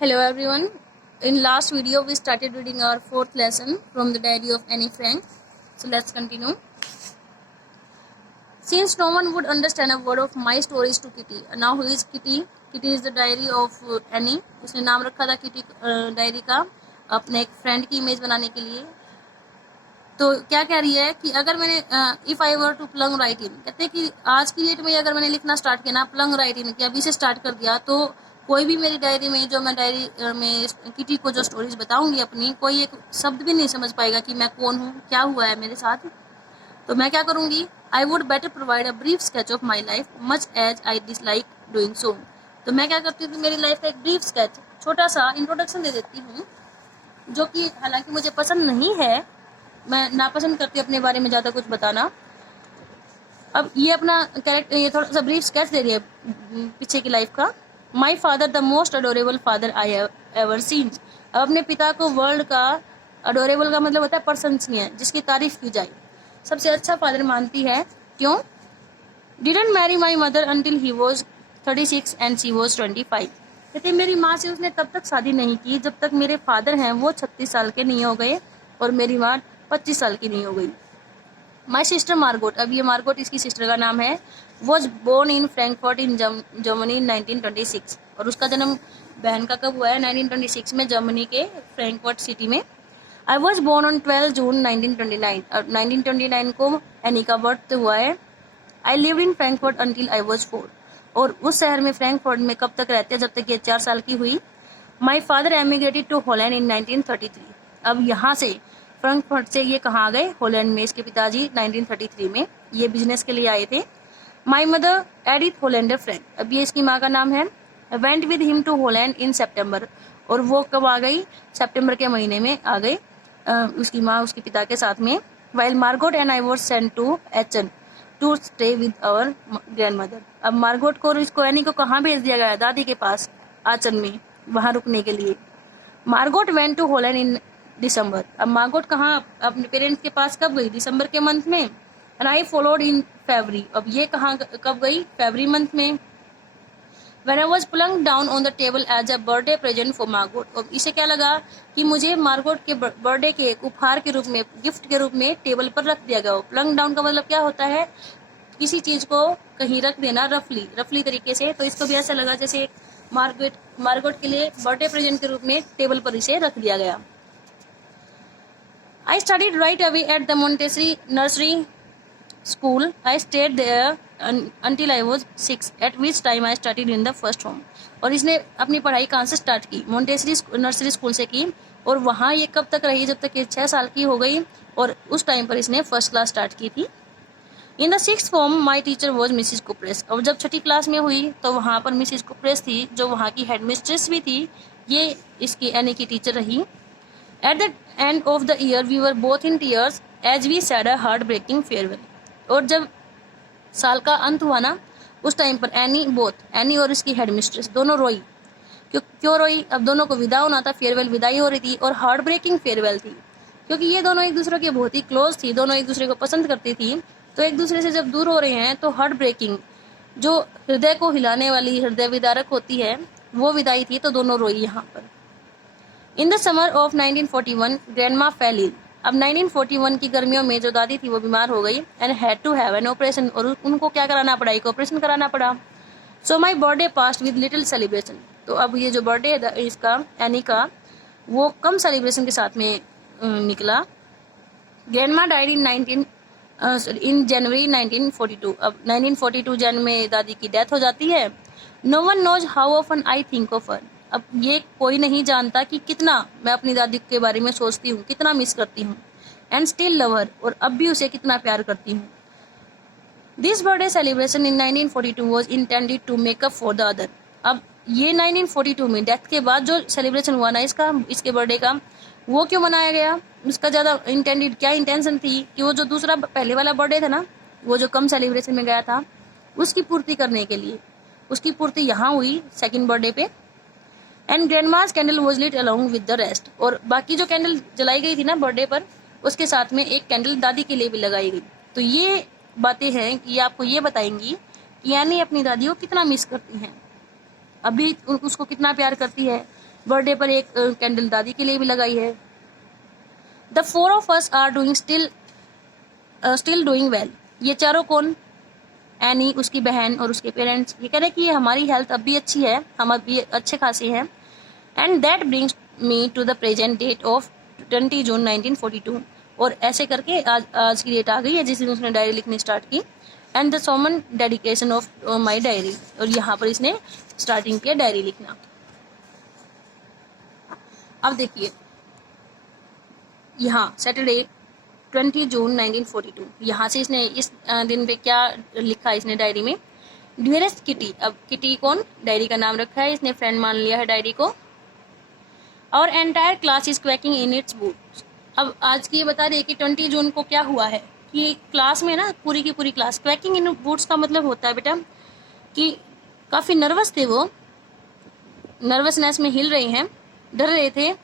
Hello everyone. In last video we started reading our fourth lesson from the diary of Annie Frank. So let's continue. Since no one would understand a word of my stories to Kitty. Now who is Kitty? Kitty is the diary of Annie. उसने नाम रखा था kitty diary का अपने एक friend की image बनाने के लिए। तो क्या कह रही है कि अगर मैंने if I were to plunge right in, कहते हैं कि आज की डेट में अगर मैंने लिखना स्टार्ट किया ना, प्लंग राइट इन कि अभी से स्टार्ट कर दिया, तो कोई भी मेरी डायरी में जो मैं डायरी में किटी को जो स्टोरीज बताऊंगी अपनी, कोई एक शब्द भी नहीं समझ पाएगा कि मैं कौन हूँ, क्या हुआ है मेरे साथ। तो मैं क्या करूंगी, I would better provide a brief sketch of my life much as I dislike doing so. तो मैं क्या करती हूँ, मेरी लाइफ का एक ब्रीफ स्केच, छोटा सा इंट्रोडक्शन दे देती हूँ, जो कि हालांकि मुझे पसंद नहीं है, मैं नापसंद करती हूँ अपने बारे में ज़्यादा कुछ बताना। अब ये अपना कैरेक्टर, ये थोड़ा सा ब्रीफ स्केच दे रही है पीछे की लाइफ का। My father the most adorable father I ever seen. अब अपने पिता को वर्ल्ड का, अडोरेबल का मतलब होता है प्रशंसनीय, जिसकी तारीफ की जाए, सबसे अच्छा फादर मानती है। क्यों? Didn't marry my mother until he was 36 and she was 25। कहते मेरी माँ से उसने तब तक शादी नहीं की जब तक मेरे फादर हैं वो 36 साल के नहीं हो गए और मेरी माँ 25 साल की नहीं हो गई। माई सिस्टर मार्गोट, अब ये मार्गोट इसकी सिस्टर का नाम है, was born in Frankfurt in Germany in 1926। और उसका जन्म बहन का कब हुआ है? 1926 में, जर्मनी के फ्रैंकफर्ट सिटी में। आई वॉज बोर्न ऑन 12 जून 1929, और 1929 को एनी का बर्थ हुआ है। I lived in Frankfurt until I was 4, और उस शहर में फ्रैंकफर्ट में कब तक रहते हैं? जब तक ये 4 साल की हुई। माई फादर एमिग्रेटेड टू हॉलैंड इन 1933। अब यहाँ से फ्रैंकफर्ट से ये कहाँ गए? हॉलैंड में। इसके पिताजी 1933 में ये बिजनेस के लिए आए थे। My mother Edith Hollander friend, अब ये इसकी माँ का नाम है। Went with him to Holland in September, और वो कब आ गई? सितंबर के महीने में आ गई उसकी माँ उसके पिता के साथ में। While Margot and I was sent to Aachen to stay with our grandmother. अब मार्गोट को और इसको एनी को कहाँ भेज दिया गया? दादी के पास, आचन में, वहां रुकने के लिए। मार्गोट वेंट टू हॉलैंड इन दिसंबर। अब मार्गोट कहाँ अपने पेरेंट्स के पास कब गई? दिसंबर के मंथ में। एंड आई फॉलोड इन फरवरी, अब ये कहाँ कब गई? फरवरी मंथ में। When I was plunked down on the table as a birthday present for Margot, और इसे क्या लगा कि मुझे मार्गोट के बर्थडे के उपहार के रूप में, गिफ्ट के रूप में टेबल पर रख दिया गया। प्लंक डाउन का मतलब क्या होता है? किसी चीज को कहीं रख देना रफली तरीके से। तो इसको भी ऐसा लगा जैसे मार्गोट के लिए बर्थडे प्रेजेंट के रूप में टेबल पर इसे रख दिया गया। I studied right away at the Montessori nursery school. I stayed there until I was 6, at which time I studied in the first home. और इसने अपनी पढ़ाई कहाँ से स्टार्ट की? मोंटेसरी नर्सरी स्कूल से की, और वहाँ ये कब तक रही? जब तक ये 6 साल की हो गई, और उस टाइम पर इसने फर्स्ट क्लास स्टार्ट की थी। In the 6th form my teacher was Mrs Kuperus. और जब 6ठी क्लास में हुई तो वहाँ पर मिसिज कुप्रेस थी, जो वहाँ की हेड मिस्ट्रेस भी थी। ये इसकी यानी की टीचर रही। At the end of the year, we were both in tears as we said a heart-breaking farewell. और जब साल का अंत हुआ ना, उस टाइम पर एनी और इसकी हेड मिस्ट्रेस दोनों रोई। क्यों रोई? अब दोनों को विदा होना था, फेयरवेल विदाई हो रही थी, और हार्ट ब्रेकिंग फेयरवेल थी, क्योंकि ये दोनों एक दूसरे के बहुत ही क्लोज थी, दोनों एक दूसरे को पसंद करती थी। तो एक दूसरे से जब दूर हो रहे हैं तो हार्ट ब्रेकिंग, जो हृदय को हिलाने वाली, हृदय विदारक होती है, वो विदाई थी, तो दोनों रोई यहाँ पर। In the summer of 1941 grandma fell ill. अब 1941 की गर्मियों में जो दादी थी वो बीमार हो गई, and had to have an operation, और उनको क्या कराना पड़ा? एक ऑपरेशन कराना पड़ा। So my birthday passed with little celebration. तो अब ये जो बर्थडे है इसका, एनी का, वो कम सेलिब्रेशन के साथ में निकला। ग्रैंडमा डाइड इन जनवरी 1942। अब 1942 जन में दादी की डेथ हो जाती है। No one knows how often I think of her. अब ये कोई नहीं जानता कि कितना मैं अपनी दादी के बारे में सोचती हूँ, कितना मिस करती हूँ। एंड स्टिल लव हर, और अब भी उसे कितना प्यार करती हूँ। This birthday celebration in 1942 was intended to make up for the other. अब ये 1942 में डेथ के बाद जो सेलिब्रेशन हुआ ना इसके बर्थडे का, वो क्यों मनाया गया? उसका ज़्यादा इंटेंडेड क्या इंटेंशन थी कि वो जो दूसरा पहले वाला बर्थडे था ना, वो जो कम सेलिब्रेशन में गया था, उसकी पूर्ति करने के लिए। उसकी पूर्ति यहाँ हुई सेकेंड बर्थडे पे। And grandma's candle was lit along with the rest. और बाकी जो कैंडल जलाई गई थी ना बर्थडे पर, उसके साथ में एक कैंडल दादी के लिए भी लगाई गई। तो ये बातें हैं कि आपको ये बताएंगी कि यानी अपनी दादी को कितना मिस करती हैं, अभी उसको कितना प्यार करती है, बर्थडे पर एक कैंडल दादी के लिए भी लगाई है। The 4 of us are doing still doing well. ये चारों कौन? एनी, उसकी बहन और उसके पेरेंट्स। ये कह रहे हैं कि हमारी हेल्थ अब भी अच्छी है, हम अब भी अच्छे खासे हैं। And that brings me to the present date of 20 June 1942। और ऐसे करके आज की डेट आ गई है जिस दिन उसने डायरी लिखनी स्टार्ट की। And the Soman dedication of my diary. और यहाँ पर इसने स्टार्टिंग किया डायरी लिखना। अब देखिए यहाँ सैटरडे 20 जून 1942, यहाँ से इसने इस दिन पे क्या लिखा है इसने डायरी में? Dearest kitty. अब किटी कौन? डायरी का नाम रखा है, इसने फ्रेंड मान लिया है डायरी को। और entire class is quaking in its boots. अब आज की ये बता रही है कि 20 जून को क्या हुआ है कि क्लास में ना पूरी की पूरी क्लास क्वैकिंग इन बूट्स का मतलब होता है बेटा कि काफ़ी नर्वस थे वो, नर्वसनेस में हिल रहे हैं, डर रहे थे।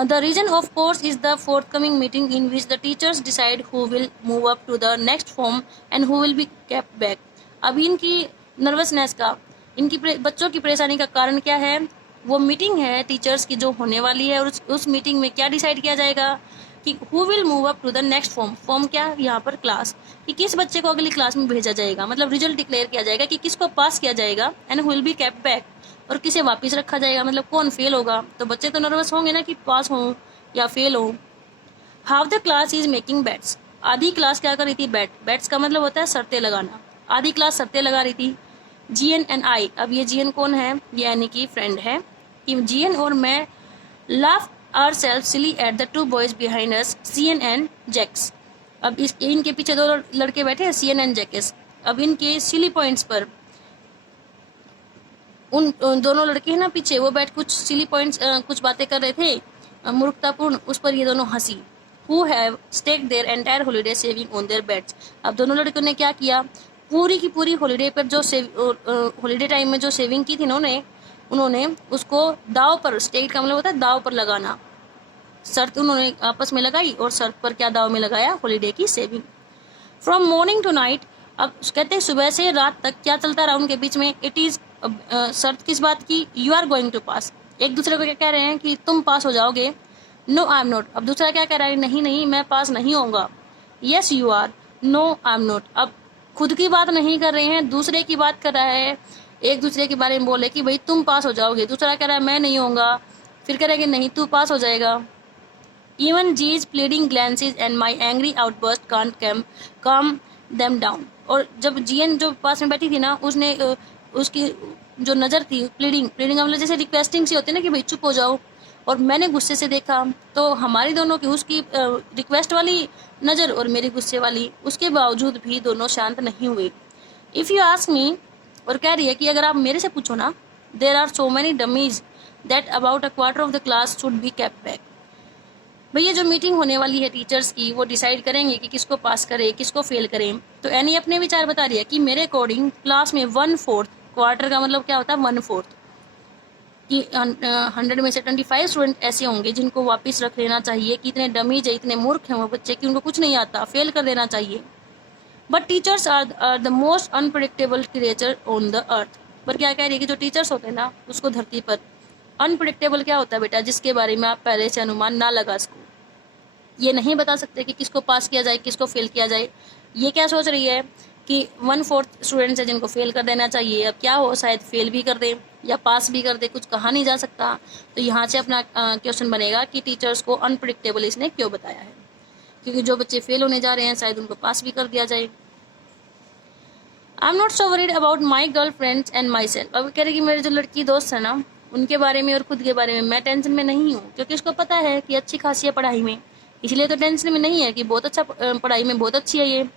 The reason of course is the forthcoming meeting in which the teachers decide who will move up to the next form and who will be kept back. अब इनकी नर्वसनेस का, इनकी बच्चों की परेशानी का कारण क्या है? वो मीटिंग है टीचर्स की जो होने वाली है, और उस मीटिंग में क्या डिसाइड किया जाएगा कि who will move up to the next form। Form क्या? यहाँ पर क्लास, कि किस बच्चे को अगली क्लास में भेजा जाएगा, मतलब रिजल्ट डिक्लेयर किया जाएगा कि किसको पास किया जाएगा। And who will be kept back, और किसे वापस रखा जाएगा, मतलब कौन फेल होगा। तो बच्चे तो नर्वस होंगे ना कि पास हो या फेल हो। Half the class is making bets. आधी क्लास क्या कर रही थी? बेट्स का मतलब होता है शर्तें लगाना। आधी क्लास शर्तें लगा रही थी। GN and I. अब ये जीएन कौन है? ये यानी कि फ्रेंड है। कि जीएन और मैं laugh ourselves silly at the two boys behind us, CN and Jacques. अब इनके पीछे दो लड़के बैठे हैं, सीएन एंड जैक्स। अब इनके सिली पॉइंट्स पर उन दोनों लड़के हैं ना पीछे, वो बैठ कुछ सिली पॉइंट्स कुछ बातें कर रहे थे मूर्खतापूर्ण, उस पर ये दोनों हंसी। Who have stake their entire holiday saving on their bets. अब दोनों लड़कों ने क्या किया? पूरी की पूरी हॉलीडे पर जो हॉलीडे टाइम में जो सेविंग की थी उन्होंने उसको दाव पर, स्टेक का मतलब होता है दाव पर लगाना, शर्त उन्होंने आपस में लगाई। और शर्त पर क्या दाव में लगाया? हॉलीडे की saving. From morning to night. अब कहते हैं सुबह से रात तक क्या चलता रहा उनके बीच में? इट इज शर्त किस बात की? यू आर गोइंग टू पास। एक दूसरे को क्या कह रहे हैं कि तुम पास हो जाओगे। No I am not. अब दूसरा क्या कह रहा है? नहीं नहीं मैं पास नहीं होऊंगा। Yes you are. No I am not. अब खुद की बात नहीं कर रहे हैं, दूसरे की बात कर रहा है। एक दूसरे के बारे में बोले कि भाई तुम पास हो जाओगे, दूसरा कह रहा है मैं नहीं होऊंगा, फिर कह रहा है कि नहीं तू पास हो जाएगा। Even G's pleading glances and my angry outburst can't calm them down। और जब जीएन जो पास में बैठी थी ना, उसने उसकी जो नज़र थी, प्लीडिंग का मतलब जैसे रिक्वेस्टिंग सी होती है ना कि भाई चुप हो जाओ, और मैंने गुस्से से देखा, तो हमारी दोनों की उसकी रिक्वेस्ट वाली नज़र और मेरी गुस्से वाली, उसके बावजूद भी दोनों शांत नहीं हुए। इफ़ यू आस्क मी, और कह रही है कि अगर आप मेरे से पूछो ना, there are so many dummies that about a quarter of the class should be kept back. भैया जो मीटिंग होने वाली है टीचर्स की, वो डिसाइड करेंगे कि किसको पास करे किसको फेल करें। तो एनी अपने विचार बता रही है कि मेरे अकॉर्डिंग क्लास में 1/4, क्वार्टर का मतलब क्या होता है? 1/4, कि 100 में से 25 स्टूडेंट ऐसे होंगे जिनको वापस रख लेना चाहिए कि इतने डमीज है, इतने मूर्ख हैं वो बच्चे कि उनको कुछ नहीं आता, फेल कर देना चाहिए। But teachers are the most unpredictable creature on the earth. पर क्या कह रही है कि जो टीचर्स होते हैं ना उसको धरती पर, अनप्रिडिक्टेबल क्या होता है बेटा? जिसके बारे में आप पहले से अनुमान ना लगा सको, ये नहीं बता सकते कि किसको पास किया जाए किसको फेल किया जाए। ये क्या सोच रही है कि 1/4 स्टूडेंट्स है जिनको फेल कर देना चाहिए। अब क्या हो, शायद फेल भी कर दे या पास भी कर दे, कुछ कहा नहीं जा सकता। तो यहाँ से अपना क्वेश्चन बनेगा कि टीचर्स को अनप्रिडिक्टेबल इसने क्यों बताया है, क्योंकि जो बच्चे फेल होने जा रहे हैं शायद उनको पास भी कर दिया जाए। आई am not so worried about my girl friends and my self. अब कह रहे कि मेरे जो लड़की दोस्त है ना उनके बारे में और खुद के बारे में मैं टेंशन में नहीं हूँ, क्योंकि उसको पता है कि अच्छी खासी है पढ़ाई में, इसलिए तो टेंशन में नहीं है कि बहुत अच्छा पढ़ाई में बहुत अच्छी है ये।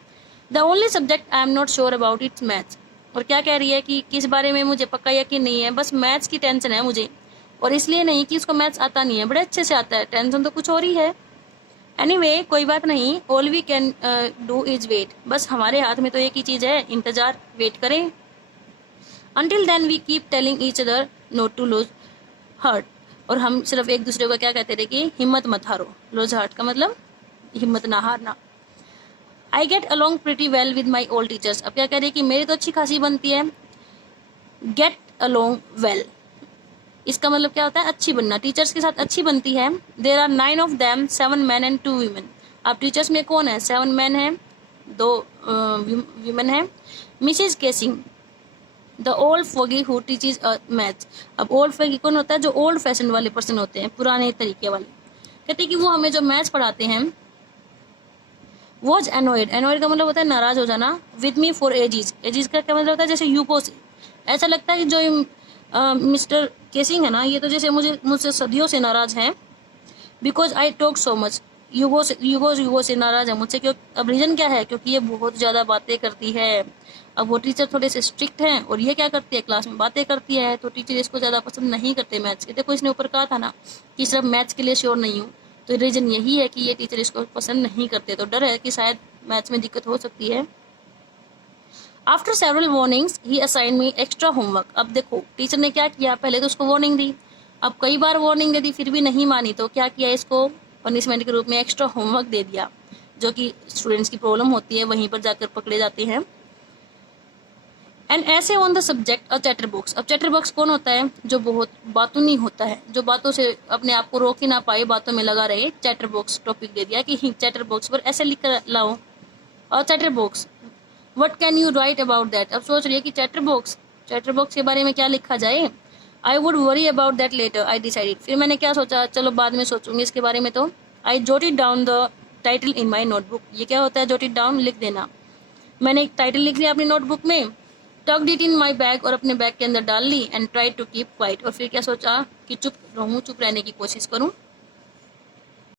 The only subject I am not sure about it's maths. और क्या कह रही है कि किस बारे में मुझे पक्का यकीन नहीं है, बस मैथ्स की टेंशन है मुझे, और इसलिए नहीं कि उसको मैथ्स आता नहीं है, बड़े अच्छे से आता है, टेंशन तो कुछ और ही है। एनीवे कोई बात नहीं, all we can do is wait. बस हमारे हाथ में तो एक ही चीज़ है, इंतजार, वेट करें। Until then we keep telling each other not to lose heart। और हम सिर्फ एक दूसरे को क्या कहते रहे कि हिम्मत मत हारो। लूज हार्ट का मतलब हिम्मत ना हारना। I get along pretty well with my old teachers. अब क्या कह रही है कि मेरी तो अच्छी खासी बनती है, गेट अलॉन्ग वेल, इसका मतलब क्या होता है, अच्छी बनना, टीचर्स के साथ अच्छी बनती है। There are 9 of them, 7 men and 2 women. अब टीचर्स में कौन है, 7 मैन है, 2 वीमेन है। Mrs Kessing the old fogey who teaches maths. अब ओल्ड फोगी कौन होता है, जो ओल्ड फैशन वाले पर्सन होते हैं, पुराने तरीके वाले। कहते हैं कि वो हमें जो मैथ्स पढ़ाते हैं। वॉज एनोइड, एनोइड का मतलब होता है नाराज हो जाना। With me for aegis, aegis का क्या मतलब होता है, जैसे यूको से। ऐसा लगता है कि जो मिस्टर केसिंग है ना, ये तो जैसे मुझसे सदियों से नाराज हैं। Because I talk so much, युगो से नाराज है मुझसे। क्यों, अब रीजन क्या है, क्योंकि ये बहुत ज्यादा बातें करती है। अब वो टीचर थोड़े से स्ट्रिक्ट हैं और ये क्या करती है, क्लास में बातें करती है, तो टीचर इसको ज्यादा पसंद नहीं करते मैथ्स के। देखो इसने ऊपर कहा था ना कि सिर्फ मैथ्स के लिए श्योर नहीं हूँ, तो रीजन यही है कि ये टीचर इसको पसंद नहीं करते, तो डर है कि शायद मैथ्स में दिक्कत हो सकती है। आफ्टर सेवरल वार्निंग्स ही असाइन मी एक्स्ट्रा होमवर्क। अब देखो टीचर ने क्या किया, पहले तो उसको वार्निंग दी, अब कई बार वार्निंग दे दी फिर भी नहीं मानी, तो क्या किया, इसको पनिशमेंट के रूप में एक्स्ट्रा होमवर्क दे दिया, जो कि स्टूडेंट्स की प्रॉब्लम होती है, वहीं पर जाकर पकड़े जाते हैं। एंड ऐसे on the subject a chatter box. अब चैटर बॉक्स कौन होता है, जो बहुत बातूनी होता है, जो बातों से अपने आप को रोक ही ना पाए, बातों में लगा रहे। चैटर बॉक्स टॉपिक दे दिया कि चैटर बॉक्स पर ऐसे लिख कर लाओ। और chatter box, what can you right about that. अब सोच रही है कि चैटर बॉक्स के बारे में क्या लिखा जाए। I would worry about that letter, I decided. फिर मैंने क्या सोचा, चलो बाद में सोचूंगी इसके बारे में। तो I jotted down the title in my notebook. ये क्या होता है, जोटेड डाउन, लिख देना। मैंने एक टाइटल लिख लिया अपनी नोटबुक में, tucked it in my bag, और अपने बैग के अंदर डाल ली। And try to keep quiet, और फिर क्या सोचा कि चुप रहूं, चुप रहने की कोशिश करूं।